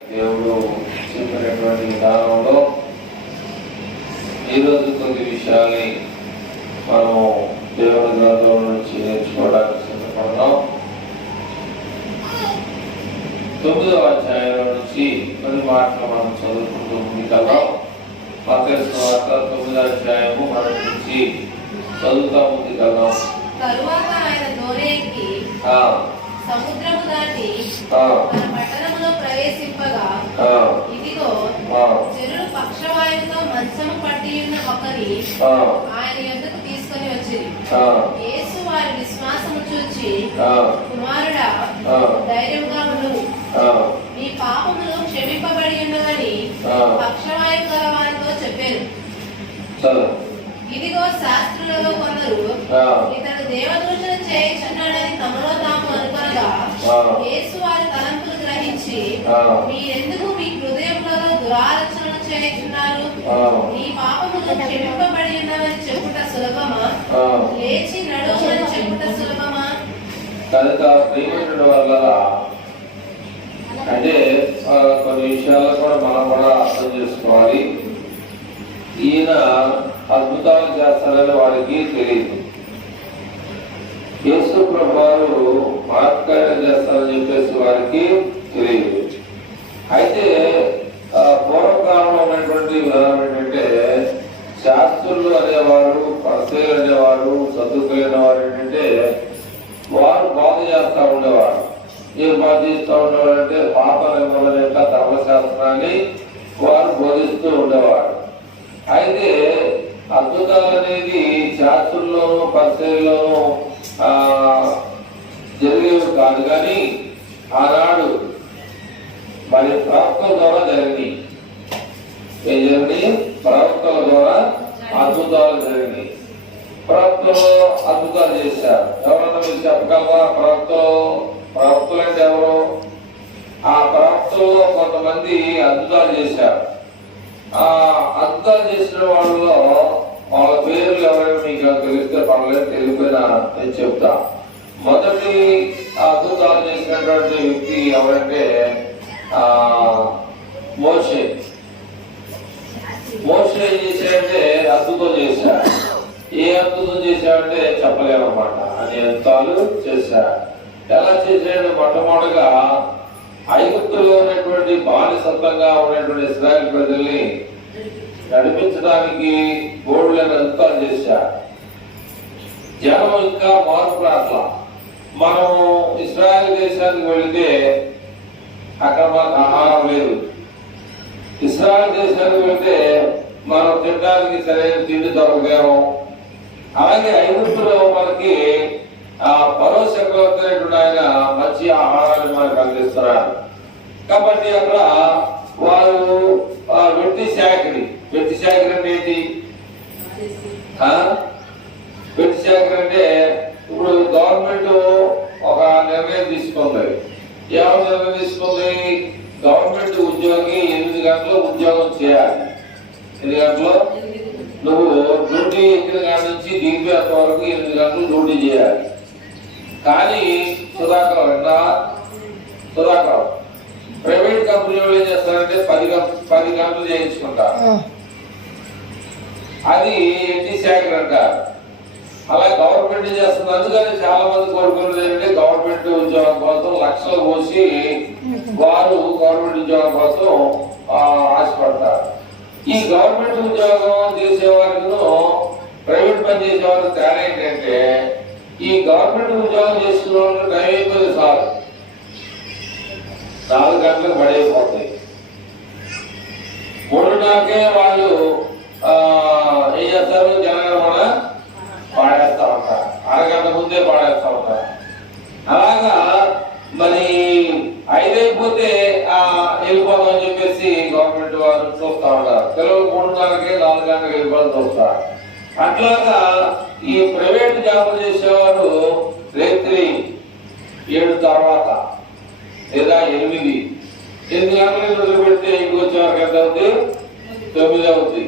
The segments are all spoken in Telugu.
దేవుడు చెప్పినటువంటి విధానంలో ఈరోజు కొన్ని విషయాల్ని మనము దేవుడి గ్రంథం నుంచి నేర్చుకోవడానికి సిద్ధపడదాం. 9వ అధ్యాయం నుంచి కొన్ని మాటలు మనం చదువుకుంటూ ముందుకెళ్దాం. మత్తయి సువార్త 9వ అధ్యాయము మనం నుంచి చదువుతా ముందుకెళ్దాం. తరువాత ఆయన దోణి ఎక్కి సముద్రము దాటి తన పట్టణములో ప్రవేశింపగా ఇదిగో జనులు పక్షవాయువుతో మంచము పట్టి ఉన్న ఒకరి ఆయన యొద్దకు తీసుకొని వచ్చిరి. యేసు వారి విశ్వాసము చూచి, కుమారుడా, ధైర్యముగా ఉండుము, నీ పాపములు క్షమింపబడి ఉన్నవని పక్షవాయువు గల వారితో చెప్పారు. ఇదిగో శాస్త్రులలో కొందరు ఇతడు దేవదూషణ చేయుచున్నాడని తమలో తాము అనుకొనగా, యేసు వారి తలంపులు గ్రహించి, మీరెందుకు మీ హృదయములలో దురాలోచనలు చేయుచున్నారు? మీ పాపములు క్షమింపబడి ఉన్నవని చెప్పుట సులభమా, లేచి నడువమని చెప్పుట సులభమా? కనుక ప్రేమించడం వల్ల అంటే కొన్ని విషయాలు కూడా మనం కూడా అర్థం చేసుకోవాలి. ఈయన అద్భుతాలు చేస్తారని వారికి తెలియదు. యేసు ప్రభువారు మహత్కార్యం చేస్తారని చెప్పేసి వారికి తెలియదు. అయితే పూర్వకాలంలో ఉన్నటువంటి విధానం ఏంటంటే, శాస్త్రులు అనేవారు, పరిసయ్యులు అనేవారు, సద్దుకైన వారు ఏంటంటే వారు బోధ చేస్తూ ఉండేవారు. ఏం బోధ చేస్తూ ఉండేవారు అంటే పాత నిబంధన యొక్క ధర్మశాస్త్రాన్ని వారు బోధిస్తూ ఉండేవారు. అయితే అద్భుతాలు అనేది శాస్త్రుల్లోనూ పరిసయ్యుల్లోనూ జరిగేవి కాదు, కానీ ఆనాడు మరి ప్రవక్తల ద్వారా జరిగినాయి. ఏం జరిగినాయి? ప్రవక్తల ద్వారా అద్భుతాలు జరిగినాయి. ప్రవక్తలు అద్భుతాలు చేశారు. ఎవరన్నా మీరు చెప్పగలరా? ప్రవక్తలు అంటే ఎవరు? ఆ ప్రవక్తలు కొంతమంది అద్భుతాలు చేశారు. ఆ అద్భుతాలు చేసిన వాళ్ళలో వాళ్ళ పేర్లు ఎవరైనా మీకు తెలిస్తే పర్లేదు, తెలియపోయినా నేను చెప్తా. మొదటి అద్భుతాలు చేసినటువంటి వ్యక్తి ఎవరంటే మోషే. ఏం చేశాడంటే అద్భుతం చేశాడు. ఏ అద్భుతం చేశాడంటే చెప్పలేమన్నమాట. అన్ని అద్భుతాలు చేశాడు. ఎలా చేశాడు? మొట్టమొదటిగా ఐగుప్తులో ఉన్నటువంటి బానిసత్వంగా ఉన్నటువంటి ఇశ్రాయేలు ప్రజల్ని నడిపించడానికి గోడులను అద్భుతాలు చేశారు. జనం ఇంకా మార్పు రాట్లా. మనం ఇశ్రాయేల్ దేశానికి వెళితే అక్కడ మనకు ఆహారం లేదు. ఇశ్రాయేల్ దేశానికి వెళితే మనం తినడానికి సరైన తిండి దొరకదేమో. అలాగే ఐగుప్తులో మనకి ఫరో చక్రవర్తి ఆయన మంచి ఆహారాన్ని మనకు అందిస్తున్నారు. కాబట్టి అక్కడ వారు వెట్టి శాఖరి అంటే ఏంటి? వెట్టి శాఖరి అంటే ఇప్పుడు గవర్నమెంట్ ఒక నిర్ణయం తీసుకుంది. ఏమో నిర్ణయం తీసుకుంది? గవర్నమెంట్ ఉద్యోగి 8 గంటలు ఉద్యోగం చేయాలి. 8 గంటలు నువ్వు డ్యూటీ ఎక్కిన కాడి నుంచి దిగిపోయేంత వరకు 8 గంటలు డ్యూటీ చేయాలి. కానీ సుధాకర్ ప్రైవేట్ కంపెనీలు ఏం చేస్తారంటే 10 గంటలు చేయించుకుంటారు. అది ఎట్టి శాఖర్ అంటారు. అలా గవర్నమెంట్ చేస్తుంది. అందుకని చాలా మంది కోరుకునేది ఏంటంటే గవర్నమెంట్ ఉద్యోగం కోసం లక్షలు పోసి వారు గవర్నమెంట్ ఉద్యోగం కోసం ఆశపడతారు. ఈ గవర్నమెంట్ ఉద్యోగం చేసేవారిను ప్రైవేట్ పని చేసేవారికి తేడా ఏంటంటే, ఈ గవర్నమెంట్ ఉద్యోగం చేసుకున్న వాళ్ళు టైం అయిపోయింది సార్ 4 గంటలకు పడైపోతాయి. 3:30కే వాళ్ళు ఏం చేస్తారు? జనగణమన పాడేస్తా ఉంటారు. అరగంట ముందే పాడేస్తా ఉంటారు. అలాగా మరి 5 అయిపోతే వెళ్ళిపోదామని చెప్పేసి గవర్నమెంట్ వారు చూస్తూ ఉంటారు. పిల్లలు 3:30కే 4 గంటలకు వెళ్ళిపోవడం చూస్తారు. అట్లాగా ఈ ప్రైవేట్ జాబులు చేసేవారు రాత్రి 7 తర్వాత లేదా 8 గంటలకు మొదలు పెడితే ఇంటికి వచ్చేవారికి ఎంత అవుతుంది? 9 అవుతుంది.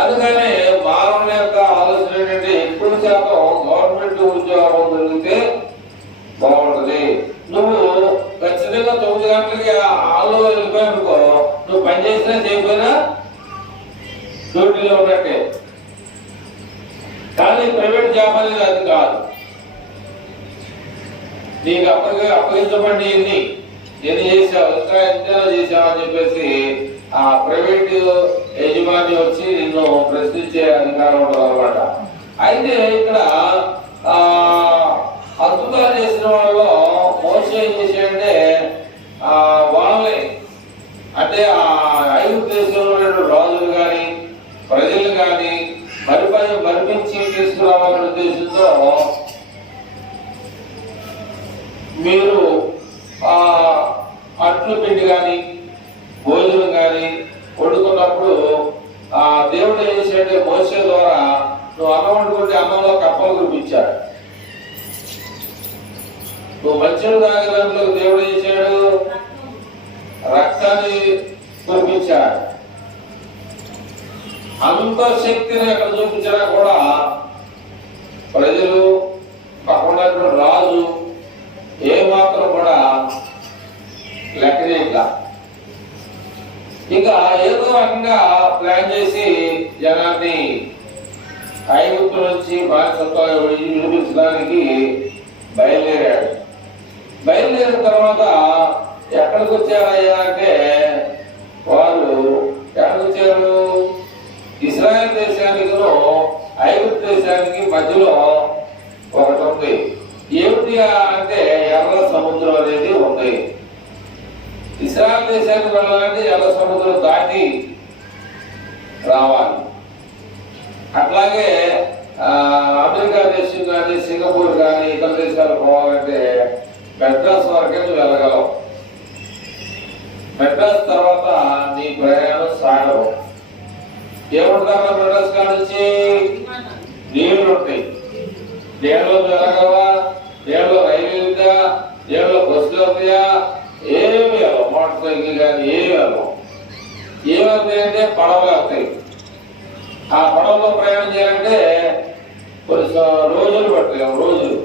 అందుకనే మానవుని యొక్క ఆలోచన ఏంటంటే ఎక్కువ శాతం గవర్నమెంట్ ఉద్యోగం దొరికితే బాగుంటది. నువ్వు ఖచ్చితంగా 9 గంటలకి వాళ్ళు వెళ్ళిపోయానుకో, నువ్వు పని చేసినా చేయకపోయినా డ్యూటీలో ఉన్నట్టే. కానీ ప్రైవేట్ జాబ్ అనేది అది కాదు. నీకు అప్పగించబడి ఎన్ని చేసావు, ఇంకా ఎంతైనా చేసావు అని చెప్పేసి ఆ ప్రైవేట్ యజమాని వచ్చి నిన్ను ప్రశ్నించే అధికారం ఉండదు అనమాట. అయితే ఇక్కడ అద్భుతాలు చేసిన వాళ్ళలో మోసే ఏం చేశాడంటే వాళ్ళే అంటే ఆ ఐగుప్తు దేశంలో రాజులు కానీ ప్రజలు కానీ మరిపించి తీసుకురావాలనే ఉద్దేశంతో మీరు అట్లు పిండి కానీ భోజనం కానీ వండుకున్నప్పుడు ఆ దేవుడు ఏం చేశాడంటే మోసే ద్వారా నువ్వు అన్నం వండుకుంటే అన్నంలో కప్పలు కురిపించాడు. నువ్వు మంచిగా తాగే దాంట్లో దేవుడు ఏం చేశాడు, రక్తాన్ని కురిపించాడు. అంత శక్తిని అక్కడ చూపించినా కూడా ప్రజలు పక్కన రాజు ఏమాత్రం కూడా లెక్కనేక ఇక ఏదో రకంగా ప్లాన్ చేసి జనాన్ని ఐగుప్తు నుంచి బానిసత్వాన్ని విడిపించడానికి బయలుదేరాడు. బయలుదేరిన తర్వాత ఎక్కడికి వచ్చారయ్యా అంటే వారు ఎక్కడికి వచ్చారు, ఇశ్రాయేల్ దేశానికి ఐగుప్తు దేశానికి మధ్యలో ఒకటి ఉంది. ఏమిటి అంటే ఎర్ర సముద్రం అనేది ఉంది. ఇశ్రాయేల్ దేశానికి వెళ్ళాలంటే ఎర్ర సముద్రం దాటి రావాలి. అట్లాగే అమెరికా దేశం కానీ సింగపూర్ కానీ ఇతర దేశాలు పోవాలంటే మెడ్రాస్ వరకే నువ్వు వెళ్ళగలవు. మెడ్రాస్ తర్వాత నీ ప్రయాణం సాగవు. ఏముంటారా మెడ్రాస్ కాడ నుంచి నీళ్లు ఉంటాయి. నీళ్ళలో వెళ్ళగలవా, నీళ్ళలో రైలు వెళ్తా, నీళ్ళలో బస్సులు అవుతాయా, ఏమి వెళ్ళవు. మోటార్ సైకిల్ కానీ ఏమి వెళ్ళవు. ఏమవుతాయంటే పడవలు అవుతాయి. ఆ పడవలో ప్రయాణం చేయాలంటే కొన్ని రోజులు పడతాయి, రోజులు.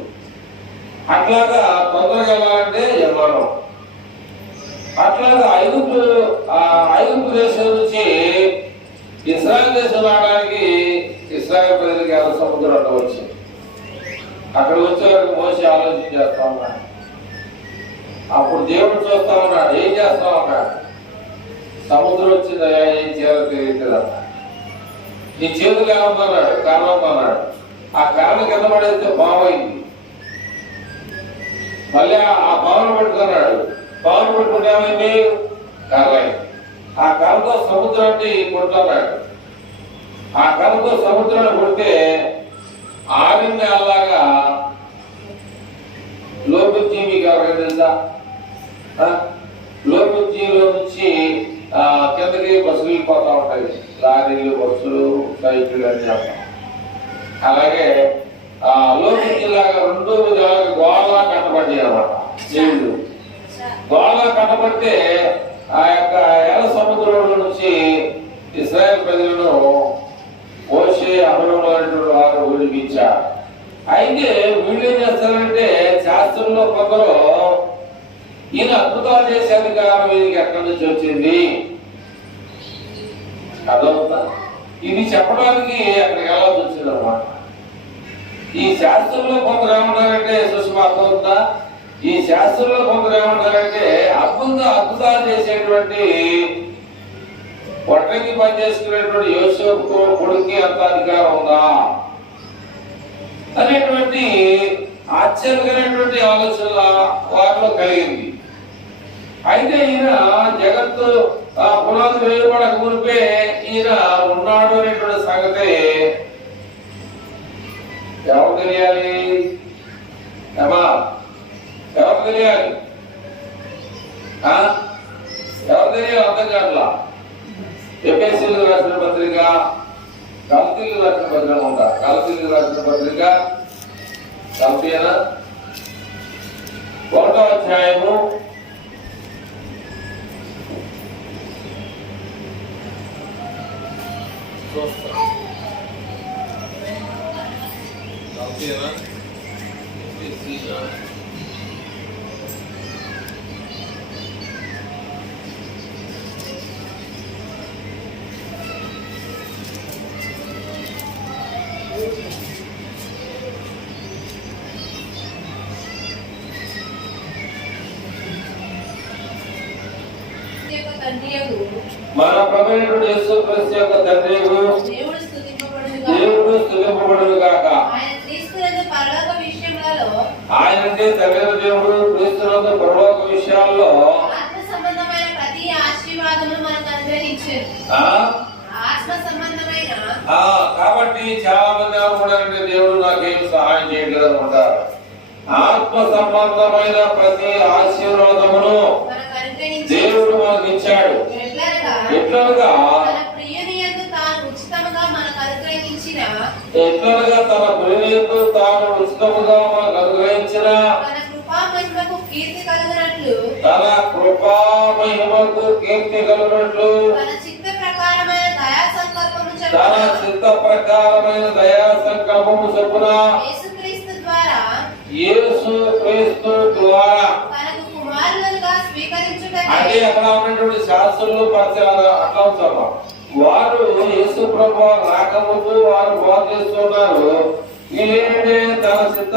అట్లాగా తొందరగా వెళ్ళాలంటే విమానం. అట్లాగా ఐగుప్తు దేశం నుంచి ఇశ్రాయేల్ దేశం రావడానికి ఇశ్రాయేల్ ప్రజలకి ఎర్ర సముద్రం అట్లా వచ్చింది. అక్కడ వచ్చేవారికి మోసే ఆలోచన చేస్తా ఉన్నాడు. అప్పుడు దేవుడు చూస్తా ఉన్నాడు, ఏం చేస్తా ఉన్నాడు. సముద్రం వచ్చిందయ్యా, ఏం చేయాలో తెలియదు. నీ చేతులు ఏమన్నాడు, కారణం అన్నాడు. ఆ కారణం కింద పడేస్తే బావైంది. మళ్ళీ ఆ పావును పెట్టుకున్నాడు. పావును పెట్టుకుంటే ఏమైంది, కర్రైంది. ఆ కర్రతో సముద్రాన్ని కొడుతున్నాడు. ఆ కర్రతో సముద్రాన్ని కొడితే ఆరింది అలాగా లోపించి, మీకు ఎవరైనా తెలుసా, లోపించిలో నుంచి కిందకి బస్సులు వెళ్ళిపోతా ఉంటాయి. లారీలు, బస్సులు, సైకిల్ అని చెప్తాం. అలాగే లోపించేలాగా రెండు విధాలుగా గోళలా కట్టబడ్డాయి అన్నమాట. నీళ్లు గోళలా కట్టబడితే ఆ యొక్క ఎర్ర సముద్రంలో నుంచి ఇశ్రాయేల్ ప్రజలను మోషే అహరోను వారు విడిపించారు. అయితే వీళ్ళు ఏం చేస్తారంటే శాస్త్రంలో కొందరు ఈయన అద్భుతాలు చేసే అధికారం వీరికి ఎక్కడి నుంచి వచ్చింది అర్థమవుతా, ఇది చెప్పడానికి అక్కడికి వెళ్ళాల్సి వచ్చింది అన్నమాట. ఈ శాస్త్రంలో కొందరు ఏమన్నారంటే సుష్మా అర్థమవుతా, ఈ శాస్త్రంలో కొందరు ఏమన్నారంటే అద్భుతాలు చేసేటువంటి ఒట్టకి పనిచేసుకునేటువంటి యోసేపు కొడుక్కి అంత అధికారం ఉందా అనేటువంటి ఆశ్చర్యకరమైనటువంటి ఆలోచన వారిలో కలిగింది. అయితే ఈయన జగత్తు పునాది వేయబడక మునిపే ఈయన ఉన్నాడు అనేటువంటి సంగతి ఎవరు తెలియాలి, ఎవరు తెలియాలి, ఎవరు తెలియాలి అర్థం కావట్లా. ఎపిఎస్సీలు రాసిన పత్రిక, కల్తీలు రాసిన పత్రిక ఉంటా. కల్తీలు రాసిన పత్రిక కల్తీన 1వ అధ్యాయము 1వ క్రీస్తు యొక్క తండ్రియగు మన ప్రభువైనటువంటి యేసుక్రీస్తు యొక్క తండ్రియగు దేవుడు స్తుతింపబడును గాక. ఆయన క్రీస్తునందు పరలోక విషయములలో ఆయనంటే తండ్రి దేవుడు క్రీస్తునందు పరలోక విషయాల్లో ఆత్మ సంబంధమైన ప్రతి ఆశీర్వాదమును మనకు అనుగ్రహించారు. ఆత్మ సంబంధమైన కాబట్టి చాలా మంది అనుకుంటారంటే దేవుడు నాకేం సహాయం చేయట్లేదు అనుకుంటారు. ఆత్మ సంబంధమైన ప్రతి ఆశీర్వాదమును మనకు అనుగ్రహించారు. దేవుడు మనకు ఇచ్చాడు. ఎట్లనగా తన ప్రియుని యందు తాను ఉచితముగా మనకు అనుగ్రహించిన తన కృపా మహిమకు కీర్తి కలుగునట్లు తన కృపా మహిమకు కీర్తి కలుగునట్లు తన చిత్త ప్రకారమైన దయా సంకల్పము తన చొప్పున చిత్త ప్రకారమైన దయా సంకల్పము చొప్పున యేసుక్రీస్తు ద్వారా యేసుక్రీస్తు ద్వారా తనకు కుమారులుగా స్వీకరించుటకై అంటే అక్కడ ఉన్నటువంటి శాస్త్రులు పరిచయాలు అట్లా ఉంచారు. వారు యేసు ప్రభువు రాకముందు వారు బోధ చేస్తున్నారు. ఏంటంటే తన చిత్త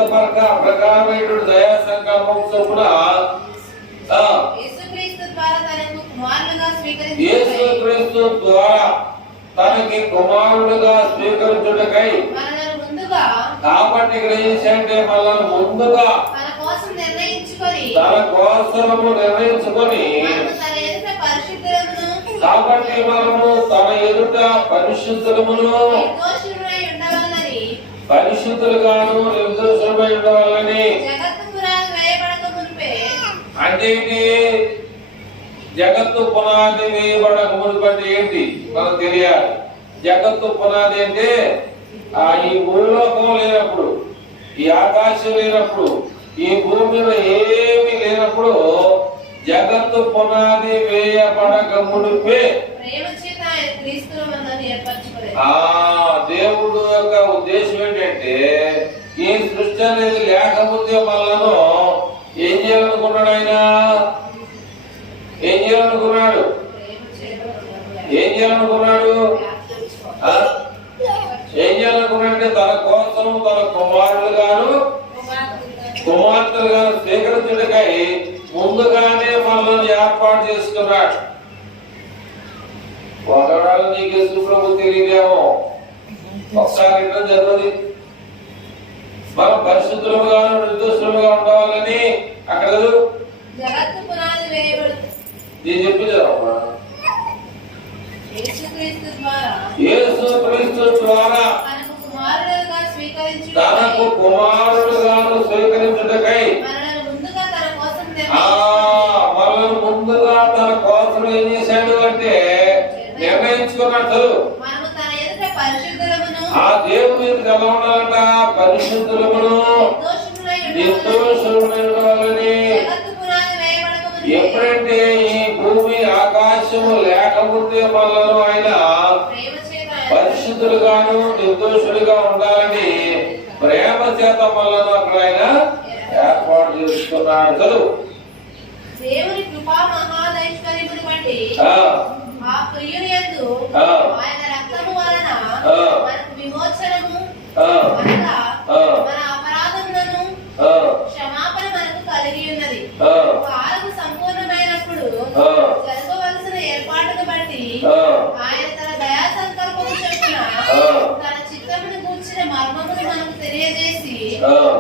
ప్రకారమైనటువంటి దయా సంకల్పం చొప్పున యేసుక్రీస్తు ద్వారా తనకు కుమారులుగా స్వీకరించుటకై యేసుక్రీస్తు ద్వారా తనకి కుమారుడుగా స్వీకరించుటకై మనలను ముందుగా కాబట్టి ఇక్కడ ఏం చేయాలంటే మనల్ని ముందుగా తన కోసం నిర్ణయించుకొని తన కోసము నిర్ణయించుకొని మనము తన ఎదుట పరిశుద్ధులమును కాబట్టి మనము తన ఎదుట పరిశుద్ధులమును నిర్దోషులమై ఉండవలెనని పరిశుద్ధులుగాను నిర్దోషులమై ఉండవాలని జగత్తు పునాది వేయబడక మునుపే అంటే ఏంటి? జగత్తు పునాది వేయబడక మునుపటి ఏంటి మనకు తెలియాలి. జగత్తు పునాది అంటే ఈ భూలోకం లేనప్పుడు, ఈ ఆకాశం లేనప్పుడు, ఈ భూమి మీద ఏమీ లేనప్పుడు జగత్తు పునాది వేయబడక మునుపే ప్రేమ చేత ఆయన క్రీస్తులో మనల్ని ఏర్పరచుకోలేదు. దేవుడు యొక్క ఉద్దేశం ఏంటంటే ఈ సృష్టి అనేది లేకముందే మనలను ఏం చేయాలనుకున్నాడు? ఆయన ఏం చేయాలనుకున్నాడు? ఏం చేయాలనుకున్నాడు? ఏం చేయాలనుకున్నాడంటే తన కోసం తన కుమారులుగాను కుమార్తెలుగాను స్వీకరించుటకై ముందుగానే మనల్ని ఏర్పాటు చేసుకున్నాడు. ఒకవేళ నీకు యేసు ప్రభు తెలియదేమో, ఒకసారి ఇట్లా జరుగుతుంది. మనం పరిశుద్ధులుగాను నిర్దోషులుగా ఉండవాలని అక్కడ జగత్తు పునాది వేయబడుతుంది. నేను చెప్పిందమ్మా. యేసుక్రీస్తు ద్వారా యేసుక్రీస్తు ద్వారా తనకు కుమారులుగా స్వీకరించుటకై తనకు కుమారుడుగాను స్వీకరించుటకై మనల్ని ముందుగా తన కోసం మనల్ని ముందుగా తన కోసం ఏం చేశాడు అంటే నిర్ణయించుకున్నట్టు మనము తన ఎదుట పరిశుద్ధులమును దేవుని ఎదుట ఎలా ఉండాలంట? పరిశుద్ధులమును నిర్దోషులమై ఉండాలని. జగత్తు పునాది వేయబడక మునుపే ఎప్పుడంటే ఈ భూమి ఆకాశము లేకముందే మనలను ఆయన ప్రేమ చేత పరిశుద్ధులుగాను నిర్దోషులుగా ఉండాలని ప్రేమ చేత మనలను అక్కడ ఆయన ఏర్పాటు చేసుకున్నాడు. చదువు. దేవుని కృపా మహాదైశ్వర్యమును బట్టి ఆ ప్రియుని యందు ఆయన రక్తము వలన మనకు విమోచనము అనగా మన అపరాధములను క్షమాపణ మనకు కలిగి ఉన్నది. కాలము సంపూర్ణమైనప్పుడు జరగవలసిన ఏర్పాటును బట్టి ఆయన తన దయా సంకల్పము చొప్పున తన చిత్తమును గూర్చిన మర్మమును మనకు తెలియజేసి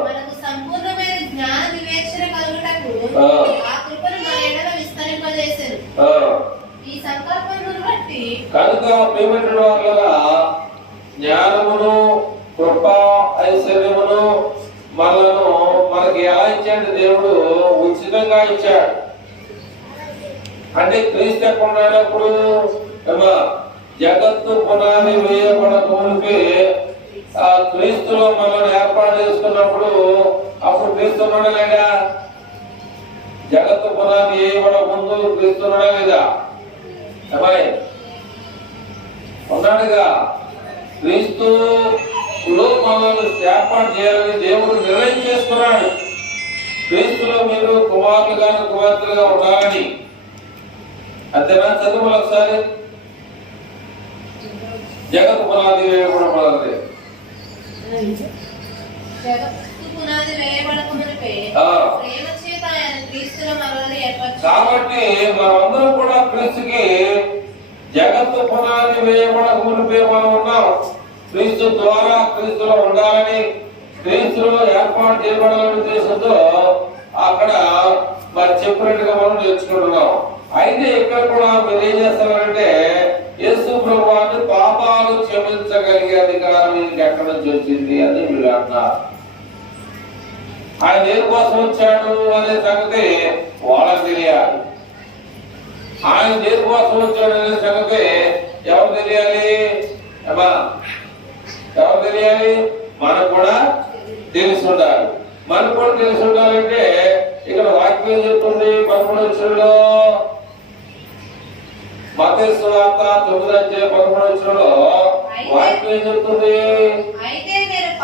మనకు సంపూర్ణమైన జ్ఞాన వివేచన కలుగుటకు ఆ కృపను మన ఎడల విస్తరింపజేశారు. ఈ సంకల్పమును బట్టి కనుక ప్రేమటువంటి వాళ్ళ జ్ఞానమును కృప ఐశ్వర్యమును మనకి ఎలా ఇచ్చాడు? దేవుడు ఉచితంగా ఇచ్చాడు. అంటే క్రీస్తు ఎక్కడ ఉన్నప్పుడు జగత్తు పునాది వేయబడక మునిపే క్రీస్తులో మనల్ని ఏర్పాటు చేసుకున్నప్పుడు అప్పుడు క్రీస్తు ఉన్నాడా లేదా? జగత్తు పునాది వేయబడక ముందు క్రీస్తు ఉన్నాడా లేదా? అమ్మాయి ఉన్నాడుగా. క్రీస్తులో మనల్ని ఏర్పాటు చేయాలని దేవుడు నిర్ణయం చేసుకున్నాడు. క్రీస్తులో మీరు కుమారులుగాను కుమార్తెలుగా ఉండాలని. అంతేనా? చదువు ఒకసారి. జగత్తు పునాది వేయబడక మొదలైంది. జగత్తు పునాది వేయబడక మునుపే ప్రేమ చేత ఆయన క్రీస్తులో మనల్ని ఏర్పాటు కాబట్టి మనమందరం కూడా క్రీస్తుకి జగత్తు పునాది వేయబడ మునిపే మనం ఉన్నాం. క్రీస్తు ద్వారా క్రీస్తులో ఉండాలని, క్రీస్తులో ఏర్పాటు చేయబడాలని ఉద్దేశంతో అక్కడ మరి చెప్పినట్టుగా మనం నేర్చుకుంటున్నాం. అయితే ఇక్కడ కూడా మీరు ఏం చేస్తారంటే యేసు ప్రభువాన్ని పాపాలు క్షమించగలిగే అధికారం మీకు ఎక్కడి నుంచి వచ్చింది అని మీరు అంటున్నారు. ఆయన దేని కోసం వచ్చాడు అనే సంగతి వాళ్ళకి తెలియాలి. ఆయన దేని కోసం వచ్చాడు అనే సంగతి ఎవరు తెలియాలి? ఎవరు తెలియాలి? మనకు కూడా తెలిసి ఉండాలి. మనకు కూడా తెలిసి ఉండాలంటే ఇక్కడ వాక్యం చెప్తుంది 13వ మత్తయి సువార్త 9:13 వాక్యం చెప్తుంది,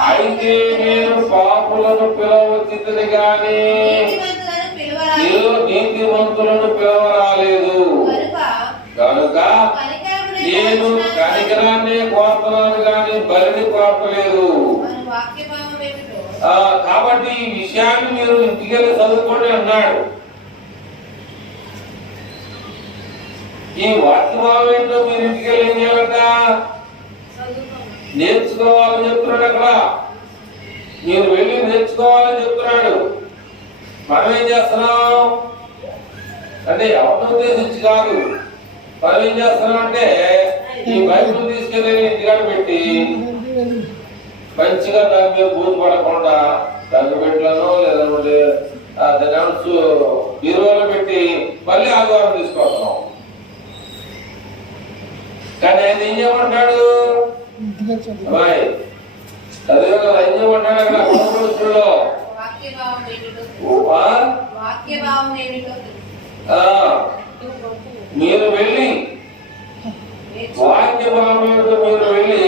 అయితే నేను పాపులను పిలవచ్చితిని గాని నీతిమంతులను పిలవరాలేదు. కనుక నేను కనికరాన్ని కోరుతున్నాను కానీ బలిని కోరలేదు. కాబట్టి ఈ విషయాన్ని మీరు ఇంటికి వెళ్ళి చదువుకోండి అన్నాడు. ఈ వాక్యభావం ఏంటో మీరు ఇంటికి వెళ్ళి ఏం చేయాలంట? నేర్చుకోవాలని చెప్తున్నాడు. అక్కడ మీరు వెళ్ళి నేర్చుకోవాలని చెప్తున్నాడు. మనం ఏం చేస్తున్నాం అంటే ఎవరిని ఉద్దేశించి కాదు. మనం ఏం చేస్తున్నాం అంటే ఈ బైబిల్ తీసుకెళ్ళి ఇంటికాడ పెట్టి మంచిగా దాని మీద బూజు పడకుండా దాని పెట్టలను లేదంటే దాని బీరువాలో పెట్టి మళ్ళీ ఆదివారం తీసుకొస్తున్నాం. కానీ ఆయన ఏం చేయమంటాడు? అదే కదా ఏం చేయమంటాడు అక్కడ పదమూడులో మీరు వెళ్ళి వాక్యభావం మీరు వెళ్ళి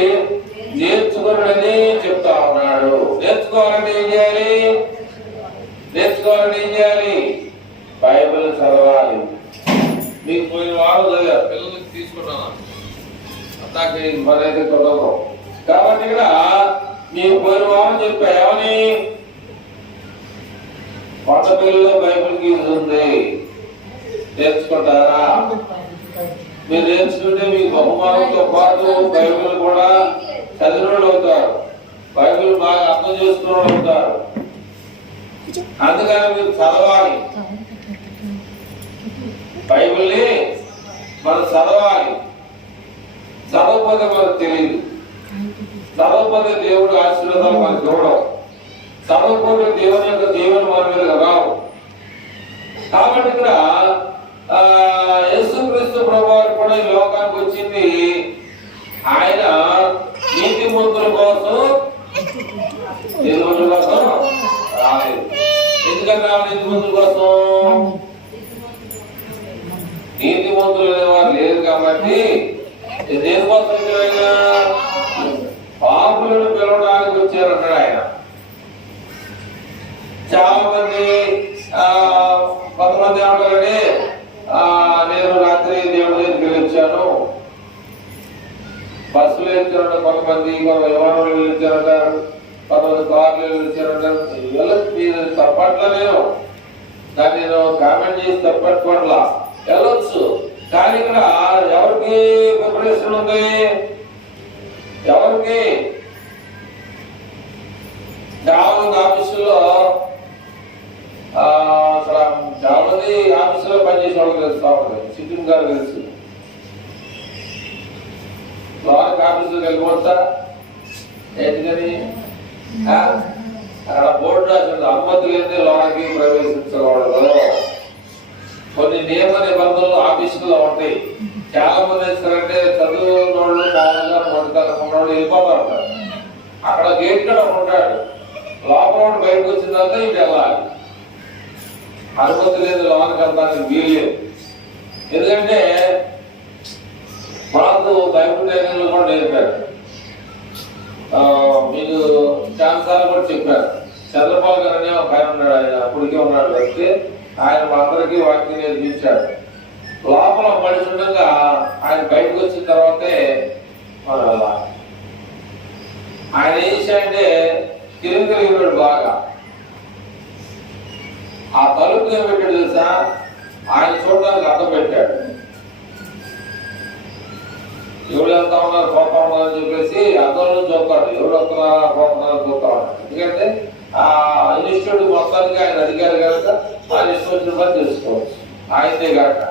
నేర్చుకోవాలని చెప్తా ఉన్నాడు. నేర్చుకోవాలంటే ఏం చేయాలి? నేర్చుకోవాలంటే ఏం చేయాలి? బైబిల్ చదవాలి. మీకు పోయిన వారు చదివారు, పిల్లలకి తీసుకున్నాను అంతాకి మరైతే చదవరు. కాబట్టి ఇక్కడ మీకు పోయిన వారం చెప్పా ఏమని? వంట పిల్లలు బైబిల్ గీజ్ ఉంది, నేర్చుకుంటారా? మీరు నేర్చుకుంటే మీకు బహుమానంతో పాటు బైబిల్ కూడా చదివినోళ్ళు అవుతారు, బైబిల్ బాగా అర్థం చేసుకున్న అవుతారు. అందుకని మీరు చదవాలి, బైబిల్ని మనం చదవాలి. చదవకపోతే మనకు తెలియదు, చదవకపోతే దేవుడు ఆశీర్వాదాలు మనకు చూడడం, చదవకపోతే దేవుని యొక్క దేవుని మన మీద రావు. కాబట్టి ఇక్కడ యేసుక్రీస్తు ప్రభువారు కూడా ఈ లోకానికి వచ్చింది ఆయన నీతిమంతుల కోసం, దేవుని కోసం రాలేదు. ఎందుకని రావాలి? నీతిమంతుల కోసం. నీతిమంతులు అనేవారు లేదు కాబట్టి దేనికోసం ఆయన పాపులను పిలవడానికి వచ్చారన్నాడు. ఆయన చాలా మంది కొంతమంది ఏమంటారంటే నేను రాత్రి దేవుడి దగ్గరికి వెళ్ళొచ్చాను, బస్సులు వెళ్ళారంట, కొంతమంది విమానంలో వెళ్ళొచ్చారంటారు, కొంతమంది కార్లు వెళ్ళొచ్చారంటారు. మీరు తప్పట్లా, నేను దాన్ని నేను కామెంట్ చేసి తప్పట్లా వెళ్ళొచ్చు. కానీ ఇక్కడ ఎవరికి ప్రిపరేషన్ ఉంది? ఎవరికి? చాలా మంది ఆఫీసుల్లో అక్కడ చాలా మంది ఆఫీసులో పనిచేసే వాళ్ళు తెలుస్తా ఉంటుంది. సిట్టింగ్ గారు తెలుసు, లోనికి ఆఫీసులకు వెళ్ళిపోతా. ఎందుకని అక్కడ బోర్డు రాసింది, అనుమతి లేని లోనికి ప్రవేశించకూడదు. కొన్ని నియమ నిబంధనలు ఆఫీసులో ఉంటాయి. చాలా మంది వేస్తారంటే చదువున్న వాళ్ళు మామూలుగా మొదటి వెళ్ళిపోతారు. అక్కడ గేట్ కూడా ఉంటాడు, లోపల బయటకు వచ్చిన తర్వాత ఇటు వెళ్ళాలి. అనుమతి లేదు లోనికి వెళ్తానికి వీల్లేదు. ఎందుకంటే మాకు బైబిల్ ట్రైనింగ్లు కూడా నేర్పారు, మీకు చాలాసార్లు కూడా చెప్పారు. చంద్రపాల్ గారు అనే ఒక ఆయన ఉన్నాడు, ఆయన అప్పటికే ఉన్నాడు వ్యక్తి. ఆయన మా అందరికీ వాక్యం నేర్పించాడు. లోపల మనిషి ఉండగా ఆయన బయటకు వచ్చిన తర్వాతే మనం వెళ్ళాలి. ఆయన ఏం చేశాడంటే తిరిగినాడు బాగా. ఆ తలుపు ఏం పెట్టాడు తెలుసా? ఆయన చూడడానికి అడ్డం పెట్టాడు. ఎవరు వెళ్తా ఉన్నారు పోతా ఉన్నారు అని చెప్పేసి అద్దంలో చూస్తాడు, ఎవరు వస్తున్నారా పోతున్నారా చూస్తా ఉన్నాడు. ఎందుకంటే ఆ ఇన్స్టిట్యూట్ మొత్తానికి ఆయన అధికారి కనుక ఆయన ఇష్టం వచ్చిన పని తెలుసుకోవచ్చు. ఆయనే కాక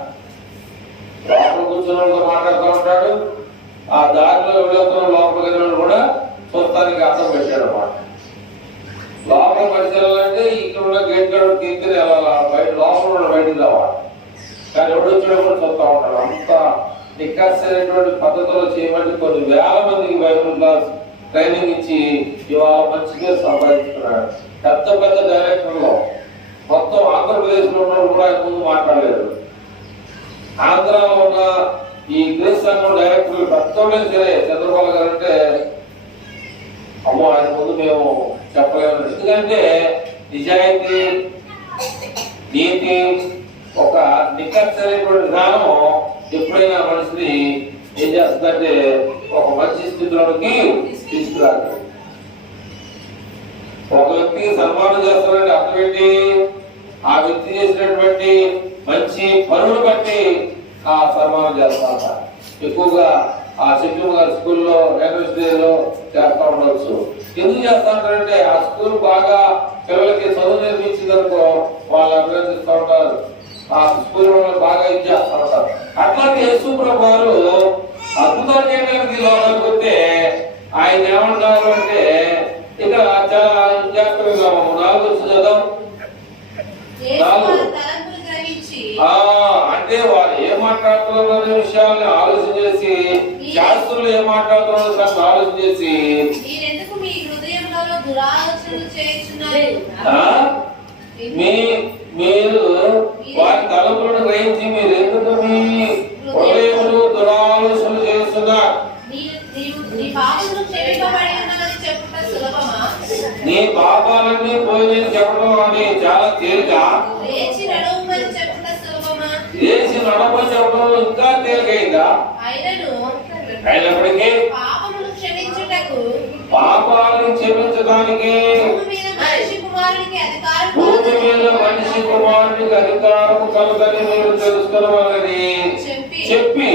లోపల కూర్చున్న మాట్లాడుతూ ఉంటాడు, ఆ దారిలో ఎవరు వెళ్తున్న లోపల గదిలో కూడా చూస్తానికి అర్థం పెట్టాడు అన్నమాట. లోపల పరిచయాలంటే ఇక్కడ ఉన్న గేట్ గడు తీర్చుని వెళ్ళాలి, బయట లోపల ఉన్న బయటకు రావాలి. కానీ ఎవడు వచ్చినా కూడా చూస్తూ ఉంటాడు. అంత నిక్కసైనటువంటి పద్ధతిలో చేయబట్టి కొన్ని వేల మందికి బైబిల్ క్లాస్ ట్రైనింగ్ ఇచ్చి ఇవాళ మంచిగా సంపాదించుకున్నాడు. పెద్ద పెద్ద డైరెక్టర్లు మొత్తం ఆంధ్రప్రదేశ్లో ఉన్న కూడా ఆయన ముందు మాట్లాడలేదు. ఆంధ్రాలో ఉన్న ఈ గ్రేస్ సంఘం డైరెక్టర్లు పెద్దోళ్ళే సరే చంద్రబాబు గారు అంటే అమ్మో ఆయన ముందు మేము చెప్పలేము. ఎందుకంటే నిజాయితీ, నీతి, ఒక నిక్కచ్చైనటువంటి విధానం ఎప్పుడైనా మనిషిని ఏం చేస్తుందంటే ఒక మంచి స్థితిలోకి తీసుకురాదు. ఒక వ్యక్తికి సన్మానం చేస్తారంటే అర్థం ఏంటి? ఆ వ్యక్తి చేసినటువంటి మంచి పనులు బట్టి ఆ సన్మానం చేస్తా. ఎక్కువగా ఆ సెప్టెంబర్ గారి స్కూల్లో యూనివర్సిటీలో చేస్తా ఉండవచ్చు. ఎందుకు చేస్తా ఉంటారంటే ఆ స్కూల్ బాగా పిల్లలకి చదువు నేర్పించిందనుకో వాళ్ళు అభినందిస్తూ ఉంటారు, ఆ స్కూల్ బాగా ఇచ్చేస్తా ఉంటారు. అట్లాంటి యేసు ప్రభు వారు అద్భుతాలు చేయడానికి లోకానికి వస్తే ఆయన ఏమంటారు అంటే ఇక చాలా జాగ్రత్తగా 4 చదవం. అంటే వారు ఏం మాట్లాడుతున్నారు అనే విషయాన్ని ఆలోచన చేసి, శాస్త్రులు ఏం మాట్లాడుతున్నారు దాన్ని ఆలోచన చేసి మీరు వారి తలపులను గ్రహించి మీరు ఎందుకు మీ హృదయములు దురాలోచనలు చేస్తున్నారు? నీ పాపాలన్నీ పోయినని చెప్పడం అని చాలా తేలిక, లేచి నడవమని చెప్పడం ఇంకా తేలికైందా? అయినప్పటికీ పాపాలను క్షమించడానికి భూమి మీద మనిషి కుమారునికి అధికారము కలదని మీరు తెలుసుకోవాలని చెప్పి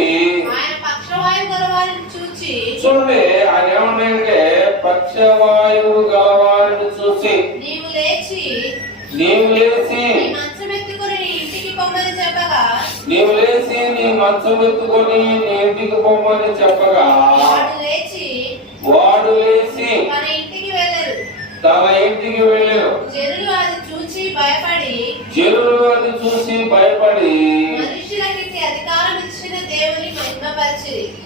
చూడండి. ఆయన ఏమన్నాయంటే పక్షవాయువు గలవారిని చూసి నీవు లేచి నీ మంచం ఎత్తుకొని నీ ఇంటికి పొమ్మని చెప్పగా వాడు లేచి తన ఇంటికి వెళ్ళారు. జనులు అది చూసి భయపడి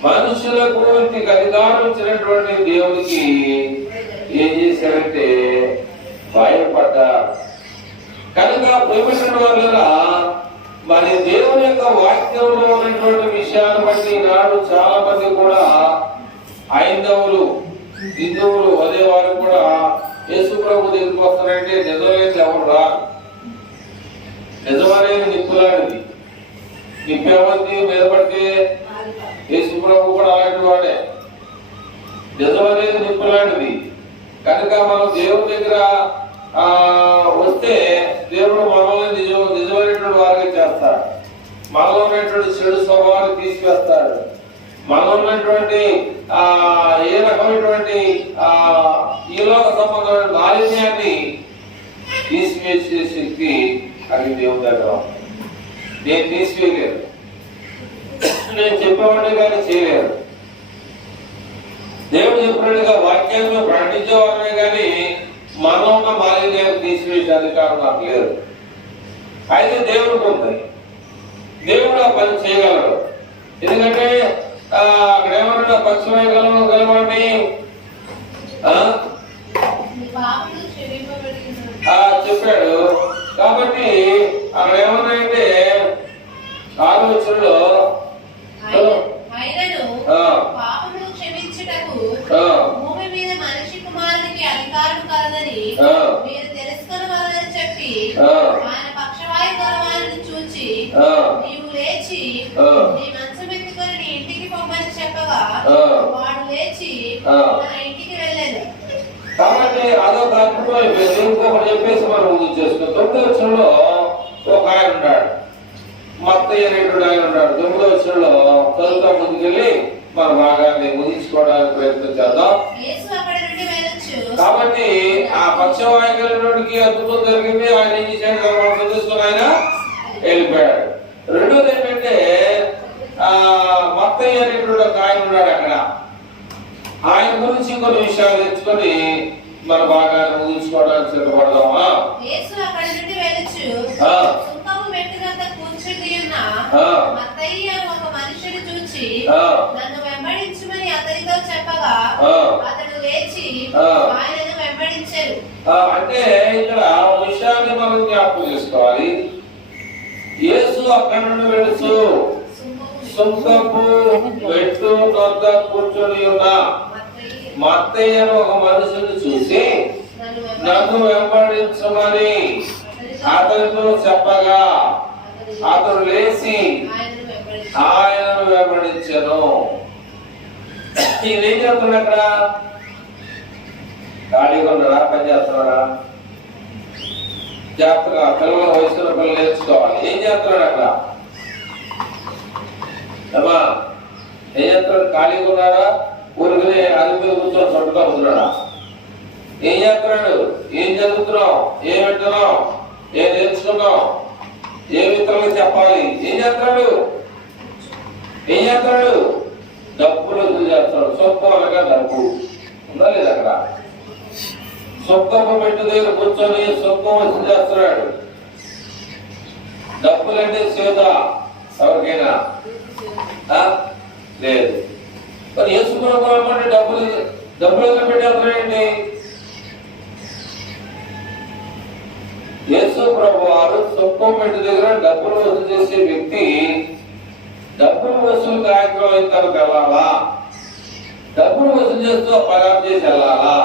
మనుషులకు ఇంటికి అధికారం ఇచ్చినటువంటి దేవునికి ఏం చేశారంటే భయపడ్డారు. కనుక ప్రేమించిన వాళ్ళ మరి దేవుని యొక్క వాక్యంలో ఉన్నటువంటి విషయాన్ని బట్టి ఈనాడు చాలా మంది కూడా హైందవులు, హిందువులు అదే వారు కూడా యేసు ప్రభు దగ్గరికి వస్తారంటే నిజమనేది ఎవరు రా, నిజమనేది నిప్పులాంటిది. నిప్పేమంది మీద పడితే యేసు ప్రభు కూడా అలాంటి వాడే. నిజమనేది నిప్పులాంటిది. కనుక మనం దేవుని దగ్గర వస్తే దేవుడు మనల్ని నిజమైనటువంటి వారిగా చేస్తాడు. మనలో ఉన్నటువంటి చెడు స్వభావాన్ని తీసుకొస్తాడు. మనలో ఉన్నటువంటి ఏ రకమైనటువంటి ఈలోక సంబంధమైన మాలిన్యాన్ని తీసివేసే శక్తి అది దేవుని దగ్గర. నేను తీసివేయలేదు, నేను చెప్పేవాడిని కానీ చేయలేదు. దేవుడు చెప్పినట్టుగా వాక్యాన్ని ప్రకటించేవాడమే కానీ మనలో ఉన్న మాలిన్యాన్ని తీసివేసే అధికారం నాకు లేదు. అయితే దేవుడికి ఉంది, దేవుడు ఆ పని చేయగలడు. ఎందుకంటే అక్కడ ఏమన్నా పక్షమే గెలవండి చెప్పాడు. కాబట్టి అక్కడ ఏమన్నాయంటే ఆలోచనలో భూమి మీద మనిషి కుమారునికి అధికారం కలదని మీరు తెలుసుకొనవలెనని చెప్పి ఆయన పక్షవాయు గలవారిని చూచి నీవు లేచి నీ మంచం ఎత్తుకొని నీ ఇంటికి పొమ్మని చెప్పగా వాడు లేచి తన ఇంటికి వెళ్ళాడు. కాబట్టి అదొక అద్భుతం అయిపోయింది. ఇంకొకటి చెప్పేసి మనం ముందు చేసుకున్నాం. 9వ వచనంలో ఒక ఆయన ఉన్నాడు. మత్తయి అనేటువంటి ఆయన ఉన్నాడు. 9వ వచనంలో చదువుతా ముందుకెళ్ళి మన భాగాన్ని ముగించుకోవడానికి ప్రయత్నం చేద్దాం. కాబట్టి ఆ పక్షవాయుకి అద్భుతం జరిగింది. ఆయన ఏం చేశాడు? చూసుకుని ఆయన వెళ్ళిపోయాడు. రెండోది ఏంటంటే మత్తయి అనేటువంటి ఒక ఆయన ఉన్నాడు అక్కడ. ఆయన గురించి కొన్ని విషయాలు తెచ్చుకొని మన భాగాన్ని ముగించుకోవడానికి సిద్ధపడదామా? నన్ను వెంబడించుమని అతనితో చెప్పగా అతడు లేచి ఆయనను వెంబడించాడు. అంటే ఇక్కడ విషయాన్ని మనం జ్ఞాపకం చేసుకోవాలి. యేసు అక్కడి నుండి వెళుతూ సుంకపు మెట్టు వద్ద కూర్చొని ఉన్న మత్తయి అనే ఒక మనుషుని చూసి నన్ను వెంబడించమని అతనితో చెప్పగా అతడు లేచి ఆయనను వెంబడించను. ఈయనేం చేస్తున్నాడు అక్కడ? ఖాళీగా ఉన్నారా? పని చేస్తున్నారా? జాగ్రత్తగా పిల్లల వయసులో పిల్లలు నేర్చుకోవాలి. ఏం చేస్తున్నాడు అక్కడ? అమ్మా ఏం చేస్తున్నాడు? ఖాళీగా ఉన్నాడా? ఊరికనే అది మీద కూర్చొని సొట్టుగా ఉన్నాడా? ఏం చేస్తున్నాడు? ఏం చదువుతున్నావు? ఏం వింటున్నావు? ఏం నేర్చుకున్నావు? ఏ ఇతరులకు చెప్పాలి? ఏం చేస్తున్నాడు? ఏం చేస్తాడు? డబ్బులు వసూలు చేస్తాడు. సొప్ప అనగా డబ్బు ఉందా లేదా? అక్కడ సొక్కపు పెట్టు దగ్గర కూర్చొని సొక్క వసూలు చేస్తున్నాడు. డబ్బులంటే సేద ఎవరికైనా లేదు. మరి యేసుప్రభువు డబ్బులు పెట్టేస్తున్నాడండి. యేసు ప్రభు వారు సొక్క పెట్టు దగ్గర డబ్బులు వసూలు చేసే వ్యక్తి డబ్బులు వసూలు కార్యక్రమం అయిన తర్వాత వెళ్ళాలా? డబ్బులు వసూలు చేస్తూ పగారు చేసి వెళ్ళాలా?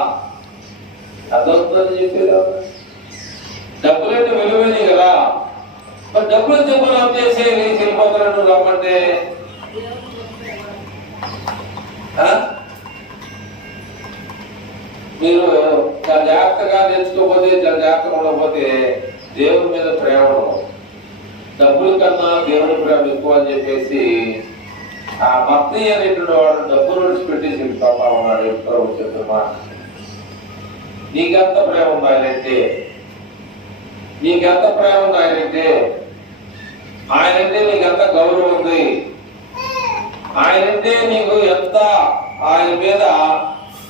అర్థమవుతుందని చెప్పేదా? డబ్బులంటే విలువైనవి కదా. మరి డబ్బులు చెప్పు చేసి వెళ్ళిపోతాడు రమ్మంటే మీరు చాలా జాగ్రత్తగా నేర్చుకోకపోతే, చాలా జాగ్రత్తగా ఉండకపోతే దేవుని మీద ప్రేమ ఉండదు. డబ్బుల కన్నా దేవుని ప్రేమ ఎక్కువ అని చెప్పేసి ఆ మత్తయి అనేటువంటి వాడు డబ్బులు విడిచిపెట్టేసి వెళ్ళిపోతా ఉన్నాడు. ఎప్పుడో చెప్తున్నా నీకెంత ప్రేమ ఉంది ఆయనంటే, నీకెంత ప్రేమ ఉంది ఆయనంటే, ఆయనంటే నీకు ఎంత గౌరవం ఉంది, ఆయనంటే నీకు ఎంత ఆయన మీద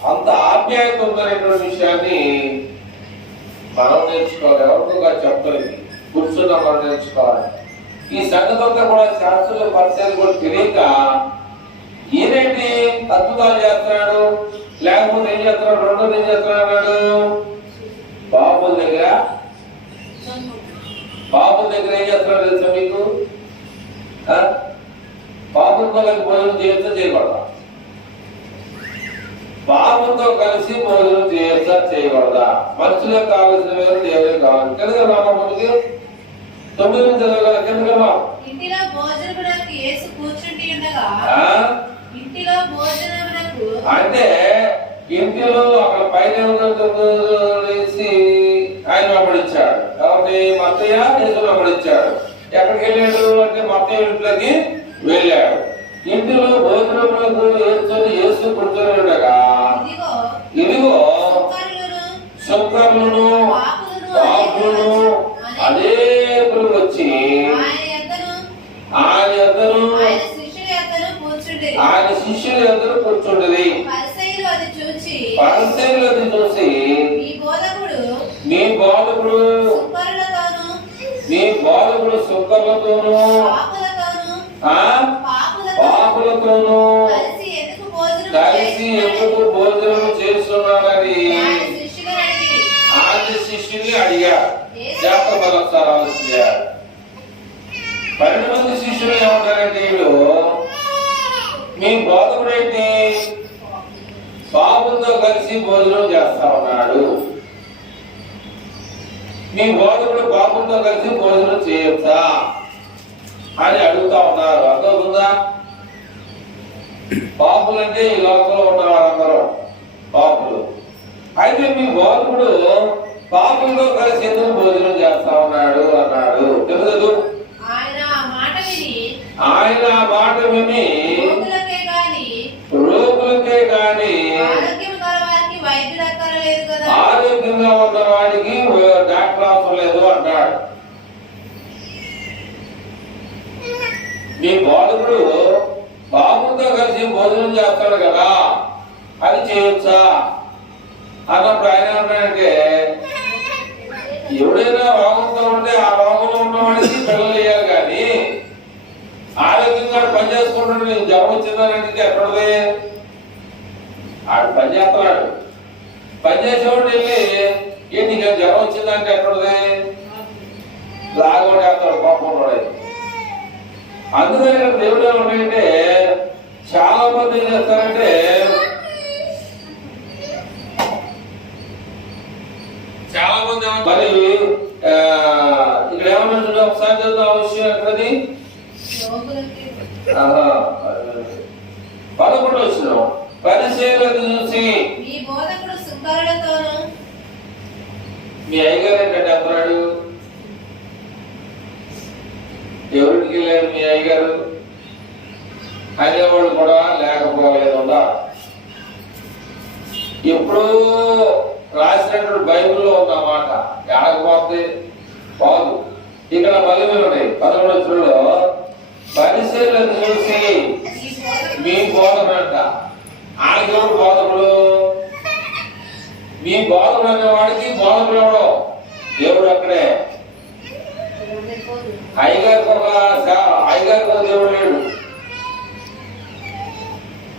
అంత ఆప్యాయత ఉందనేటువంటి విషయాన్ని మనం నేర్చుకోవాలి. ఎవరితో చెప్తుంది కూర్చున్న మనం నేర్చుకోవాలి. ఈ సంగతి అంతా కూడా శాస్త్రుల పరిచయాలు కూడా తెలియక ఈయనేంటి అద్భుతాలు చేస్తున్నాడు, లేకపోతే ఏం చేస్తున్నాడు, రెండోది ఏం చేస్తున్నాడు? బాబుల దగ్గర ఏం చేస్తున్నాడు తెలుసా మీకు? బాబులతో కలిసి భోజనం చేయొచ్చా చేయకూడదా? బాబుతో కలిసి భోజనం చేయొచ్చా చేయకూడదా? మనుషులకు కావాల్సిన వేరు దేవుడికి కావాలి. తెలుగు రామా ముందుకి 9 నుంచి చదవగల కిందకమ్మా. ఇంటిలో భోజనమునకు యేసు కూర్చుండి ఉండగా ఇంటిలో భోజనమునకు అంటే ఇంటిలో అక్కడ పైన వేసి ఆయన వెంబడించాడు. కాబట్టి మత్తయ్య యేసు వెంబడించాడు. ఎక్కడికి వెళ్ళాడు అంటే మత్తయ్య ఇంట్లోకి వెళ్ళాడు. ఇంటిలో భోజనములకు యేసు కూర్చొని ఉండగా ఇదిగో సుంకరులను పాపులను అనేకులు వచ్చి ఆయన ఎద్దరు కూర్చుండేది. పరిసయ్యులు అది చూసి మీ బోధకుడు సుంకరులతోనూ పాపులతోనూ కలిసి ఎందుకు భోజనం చేస్తున్నాడని ఆయన శిష్యుని అడిగాడు. ఒకసారి ఆలోచించాడు. 12 మంది శిష్యులు ఏమంటారంటే వీళ్ళు మీ బోధకుడైతే బాబుతో కలిసి భోజనం చేస్తా ఉన్నాడు, మీ బోధకుడు బాబుతో కలిసి భోజనం చేయొచ్చా అని అడుగుతా ఉన్నారు. అర్థమవుతుందా? పాపులు అంటే ఈ లోకంలో ఉన్నవారందరూ పాపులు. అయితే మీ బోధకుడు పాపులతో కలిసి ఎందుకు భోజనం చేస్తా ఉన్నాడు అన్నాడు. తెలుసు ఆయన మాట ఆయన మాట విని రోగులకే గాని ఆరోగ్యం గలవారికి వైద్యుడు అక్కరలేదు కదా. ఆరోగ్యంగా ఉన్న వాడికి డాక్టర్ అవసరం లేదు అంటాడు. మీ బోధకుడు బాబుతో కలిసి భోజనం చేస్తాడు కదా, అది చేయొచ్చా అన్నప్పుడు ఆయన ఏమంటాడంటే, ఎవడైనా రోగంతో ఉంటే ఆ రోగంలో ఉన్నవాడికి పిల్లలు వేయాలి కానీ ఆరోగ్యంగా పని చేసుకుంటాడు. నీకు జ్వరం వచ్చిందని ఎక్కడదే ఆడు పని చేస్తున్నాడు. పని చేసేవాడు వెళ్ళి నీకు జ్వరం వచ్చిందంటే ఎక్కడదే లాగోడు వేస్తాడు పాపం. అందుకని ఇక్కడ దేవుడు ఏమంటే చాలా మంది ఏం చేస్తారంటే చాలా మంది మరి ఇక్కడ ఏమన్నా ఒకసారి చదువు విషయం ఎక్కడది 11 వచ్చిన పరిశీలన చూసి మీ అయ్యగారు ఏంటంటే అన్నాడు, ఎవరికి వెళ్ళారు మీ అయ్యగారు అనేవాడు కూడా లేకపోలేదుందా. ఎప్పుడూ రాసినటువంటి బైబిల్లో ఉన్నమాట ఎడకపోతే పోదు. ఇక్కడ మళ్ళీ ఉన్నాయి 11 వచ్చినలో పరిశీలన చూసి మీ బోధన అంట. ఆడికెవడు బోధకుడు? మీ బోధన అనే వాడికి బోధకుడు ఎవడో దేవుడు అక్కడే. అయ్యగారికి ఒక దేవుడు లేడు.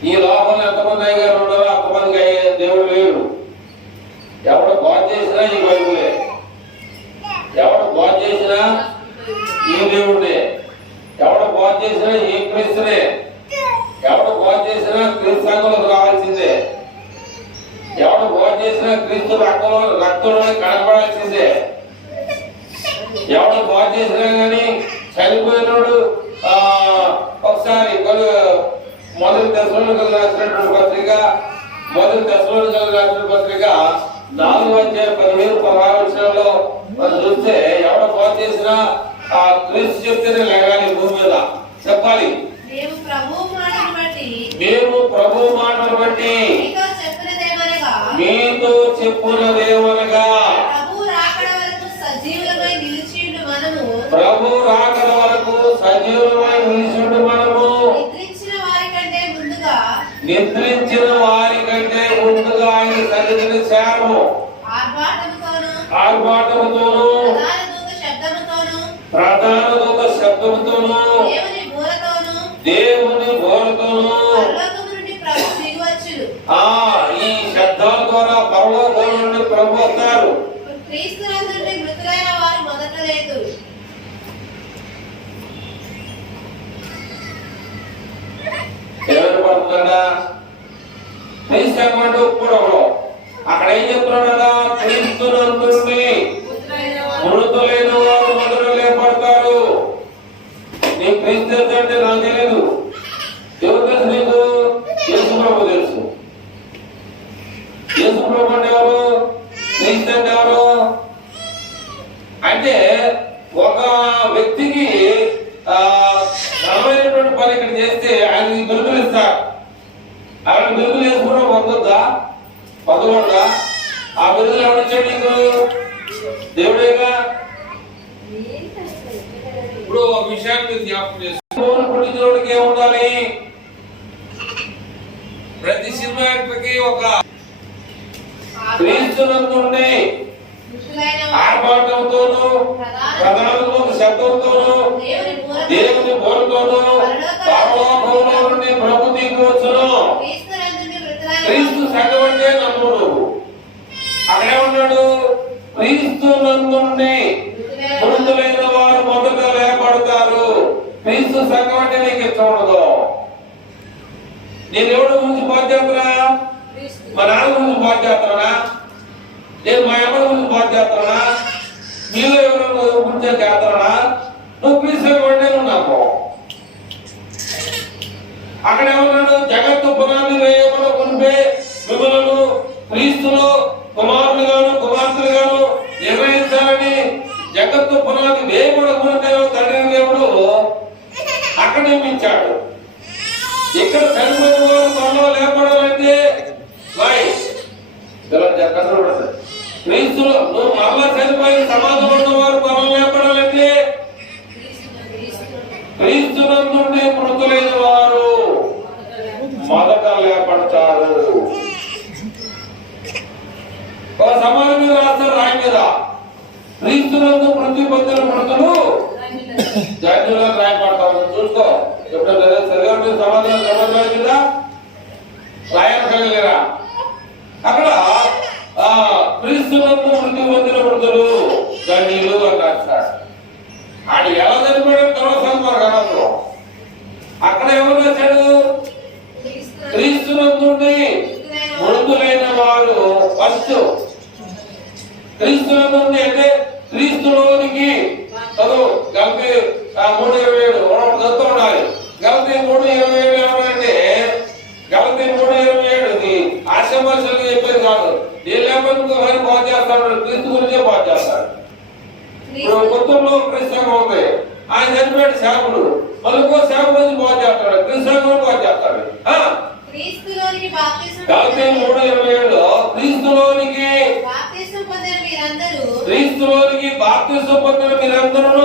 ఈ లోపల ఎంతమంది అయ్యగారు ఉన్నారో అంతమందికి దేవుడు లేడు. ఎవడు బాధ చేసినా ఈ బైబులే, ఎవడు బాధ చేసినా ఈ దేవుడే, ఎవడు బాధ చేసినా ఈ క్రీస్తునే, ఎవడు బాధ చేసినా క్రీస్తు సంఘంలోకి రావాల్సిందే, ఎవడు బాధ చేసినా క్రీస్తు రక్తంలోనే కనపడాల్సిందే. ఎవడు బాధ చేసినా కానీ చనిపోయినోడు ఒకసారి మొదటి దశలోనికి రాసినటువంటి పత్రిక 4:15 మనం చూస్తే ఎవడ బాధ చేసినా ఆ క్రీస్తు చెప్తేనే లేగాలి భూమి మీద చెప్పాలి. మేము ప్రభు మాటను బట్టి మీతో చెప్పునదేమనగా ప్రభు రాకడ వరకు సజీవులమై నిలిచిండు మనము నిద్రించిన వారి కంటే ముందుగా ఆయన సన్నిధిని చేరము ఆర్భాటముతోను ప్రధాన దూత శబ్దముతోను దేవుని బోరతోను ఈ శబ్దాల ద్వారా పరలోకం నుండి ప్రభు వస్తారు. ఎవరు పడుతున్నాడా క్రీస్తు కూడా అక్కడ ఏం చెప్తున్నాడా? క్రీస్తునందుండి మృతులైన వారు మొదలు లేపడతారు. నీ క్రీస్తు అంటే నాకు తెలియదు. ఎవరు తెలుసు నీకు? యేసు ప్రభు తెలుసు. యేసు ప్రభు అంటే ఎవరు? క్రీస్తు అంటే ఎవరు? అంటే ఒక వ్యక్తికి బలమైనటువంటి పని ఇక్కడ చేస్తే ఆయనకి బిరుదులు ఇస్తారు. ఆయన బిరుదులు వేసుకున్నా పొందొద్దా? పొందకూడదా? ఆ బిరుదులు ఎవరిచ్చాడు నీకు? దేవుడేగా. ఇప్పుడు ఒక విషయాన్ని మీరు జ్ఞాపకం చేసుకోవాలి. పుట్టినోడికి ఏముండాలి? ప్రతి సినిమా యాక్టర్కి ఒక క్రీస్తునందుండి ఆర్భాటంతోను ప్రధానంలో శబ్దంతోను దేవుని బోరతోను పరలోకంలో నుండి ప్రభు దిగివచ్చును. క్రీస్తు సంఘం అంటే నమ్ముడు. అక్కడే ఉన్నాడు. క్రీస్తు నందుండి మృతులైన వారు మొదట లేపడతారు. క్రీస్తు సంఘం అంటే నీకు ఇష్టం ఉండదు. నేను ఎవరి గురించి బాధ్యతరా? మా నాన్న గురించి బాధ్యతనా? నేను మా అమ్మ గురించి బాధ్యతనా? మీలో ఎవరు గురించి చేస్తానా? నువ్వు క్రీస్తు అంటే నువ్వు నాకు అక్కడ ఏమన్నాడు? జగత్తు పునాది వేయమని కొనిపే మిమ్మలను క్రీస్తులో కుమారులుగాను కుమార్తెలుగాను నిర్ణయించాలని జగత్తు పునాది వేయమని తండ్రి దేవుడు అక్కడ ఇక్కడ చనిపోయిన వారు మరలా లేపడాలంటే క్రీస్తులో నువ్వు మరలా చనిపోయిన సమాజంలో ఉన్న వారు మరలా లేపడాలంటే క్రీస్తునందుండి మృతులైన వారు మొదట లేపడతారు. ఒక సమాజం మీద రాస్తారు రాయి మీద క్రీస్తునందు మృతి పొందిన మృతులు జాతీయులు రాయపడతారు. చూసుకో ఎప్పుడైనా చదివే సమాజం సమాజం మీద రాయలేరా? అక్కడ క్రీస్తునందు మృతి పొందిన మృతులు జాతీయులు అని రాస్తాడు. ఆడు ఎలా చనిపోయాడు తర్వాత మనకు అనవసరం. అక్కడ ఎవరు రాశాడు? క్రీస్తునందుండి మృతులైన వారు ఫస్ట్. క్రీస్తునందుండి అంటే క్రీస్తులోనికి చదువు గల్పి 3:27 చదువుతూ ఉండాలి. గల్పి 3:27 ఏమంటే గల్పి 3:27 ఆశమాశాలు చెప్పేది కాదు. ఏ లేకపోతే బాగు చేస్తాడు, క్రీస్తు గురించే బాగు చేస్తాడు. ఇప్పుడు కొత్తలో క్రీస్తు ఉంది, ఆయన చనిపోయాడు సేవకుడు, మళ్ళీ ఇంకో సేవకు నుంచి బాగు చేస్తాడు, క్రీస్తు బాగు చేస్తాడు. క్రీస్తులోనికి బాప్తిసం పొందిన మీరందరూ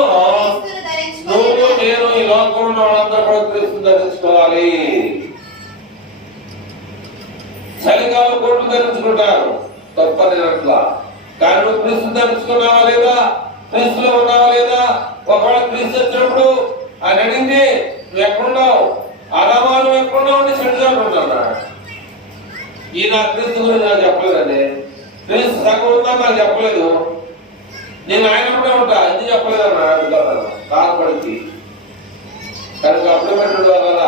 నువ్వు నేను ఈ లోకంలో వాళ్ళందరూ కూడా క్రీస్తు ధరించుకోవాలి. చలికాలం కోట్లు ధరించుకుంటారు తప్పని అట్లా. కానీ నువ్వు క్రీస్తు ధరించుకున్నావా లేదా? క్రీస్తులో ఉన్నావా లేదా? ఒకవేళ క్రీస్తు వచ్చినప్పుడు ఆయన అడిగింది నువ్వు ఎక్కడున్నావు, అలమాను ఎక్కడున్నావు అని చెడుచాడు ఉంటాను. ఈ నా క్రీస్తు గురించి నాకు చెప్పలేదండి. క్రీస్తు సగం ఉందని నాకు చెప్పలేదు. నేను ఆయన కూడా ఉంటా, ఇది చెప్పలేదన్నా అడుగుతాను కాకపడికి. కనుక అప్లిమెంటెడ్ వల్ల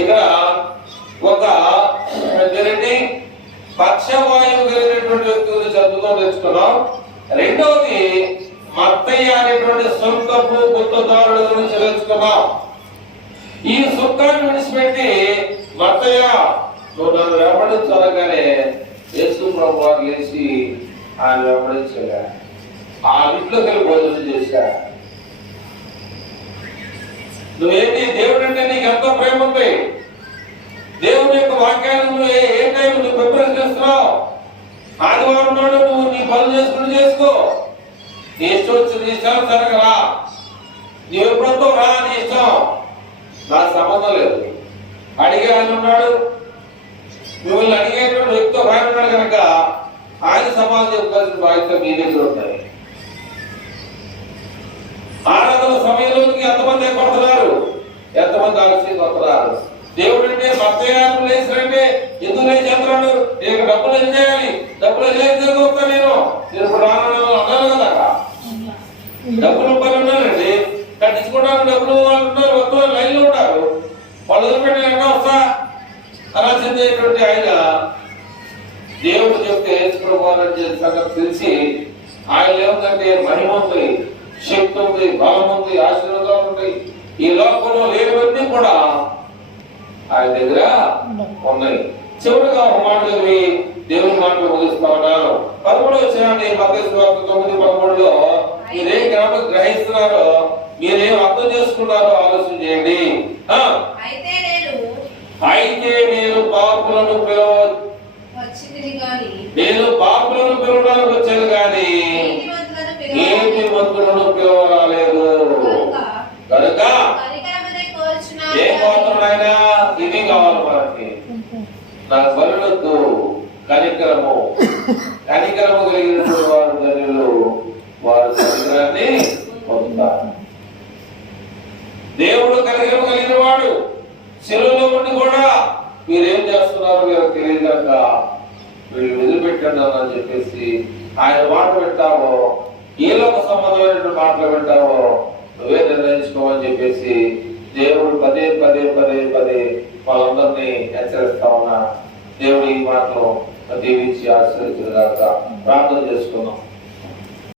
ఇక్కడ ఒక పక్షవాయువు కలిగినటువంటి వ్యక్తి గురించి అద్భుతం తెచ్చుకున్నాం. రెండవది మత్తయ్య అనేటువంటి సొంతపు గుత్తదారుల గురించి తెలుసుకున్నాం. ఈ సొంతాన్ని విడిచిపెట్టి మత్తయ్య నువ్వు నన్ను వెంబడించాలగానే యేసు ప్రభు వారు లేచి ఆయన వెంబడించగా ఆ ఇంట్లోకి వెళ్ళి భోజనం చేశా. నువ్వేంటి దేవుడు అంటే నీకు ఎంతో ప్రేమ ఉంది. దేవుని యొక్క వాక్యాన్ని నువ్వు ఏ టైం నువ్వు ప్రిపరేషన్ చేస్తున్నావు. ఆదివారం నాడు నువ్వు నీ పనులు చేసుకుని చేసుకో. నీ ఇష్టం వచ్చి నీ ఇష్టాలు జరగరా, నువ్వు ఎప్పుడంతో రా, నీ ఇష్టం, నాకు సంబంధం లేదు. అడిగే ఆయన ఉన్నాడు, మిమ్మల్ని అడిగేటువంటి వ్యక్తితో ఆయన ఉన్నాడు కనుక ఆయన సమాజం చెప్పాల్సిన బాధ్యత మీ దగ్గర ఉంటాయి. ఆరాధన సమయంలోకి ఎంతమంది ఏర్పడుతున్నారు, ఎంతమంది ఆలస్యంగా వస్తున్నారు. దేవుడు అంటే మత్తయ్యాలు లేచినంటే ఎందుకు లేచి అంటున్నాడు? నేను డబ్బులు ఏం చేయాలి, డబ్బులు వస్తా నేను ఇప్పుడు అన్నాను కదా. డబ్బులు పని ఉన్నానండి, కట్టించుకోవడానికి డబ్బులు వాళ్ళు ఉన్నారు, వస్తున్నారు, లైన్లో ఉన్నారు. వాళ్ళు వదిలిపెట్టి ఎక్కడ వస్తా అలా చెందేటువంటి ఆయన దేవుడు చెప్తే సంగతి తెలిసి ఆయన ఏముందంటే మహిమ ఉంది, శక్తి ఉంది, బలం ఉంది, ఆశీర్వాదాలు ఉంటాయి. ఈ లోకంలో లేనివన్నీ కూడా ఆయన దగ్గర ఉన్నాయి. చివరిగా ఒక మాట చదివి దేవుని మాటలు ముగిస్తా ఉన్నాను. 13వ వచనాన్ని మత్తయి సువార్త 9:13 మీరేం గ్రహిస్తున్నారో, మీరేం అర్థం చేసుకున్నారో ఆలోచన చేయండి. అయితే నేను పాపులను పిలవడానికి వచ్చాను కానీ నీతిమంతులను పిలవరాలేదు. కనుక ఏం పోతున్నాయినా ఇది కావాలి మనకి. నాకు బలులొద్దు, కనికరము కలిగినటువంటి వారు ధన్యులు, వారు కనికరాన్ని పొందుతారు. దేవుడు కనికరము కలిగిన వాడు. శిలువలో ఉండి కూడా మీరేం చేస్తున్నారో మీరు తెలియదు కనుక వీళ్ళు వదిలిపెట్టండి అని చెప్పేసి ఆయన మాట వింటావో, ఈలోక సంబంధమైనటువంటి మాటలు వింటావో నువ్వే నిర్ణయించుకోమని చెప్పేసి దేవుడు పదే వాళ్ళందరినీ హెచ్చరిస్తా ఉన్నా. దేవుడు ఈ మాటలు దీవించి ఆశీర్వదించుగాక. ప్రార్థన చేసుకున్నాం.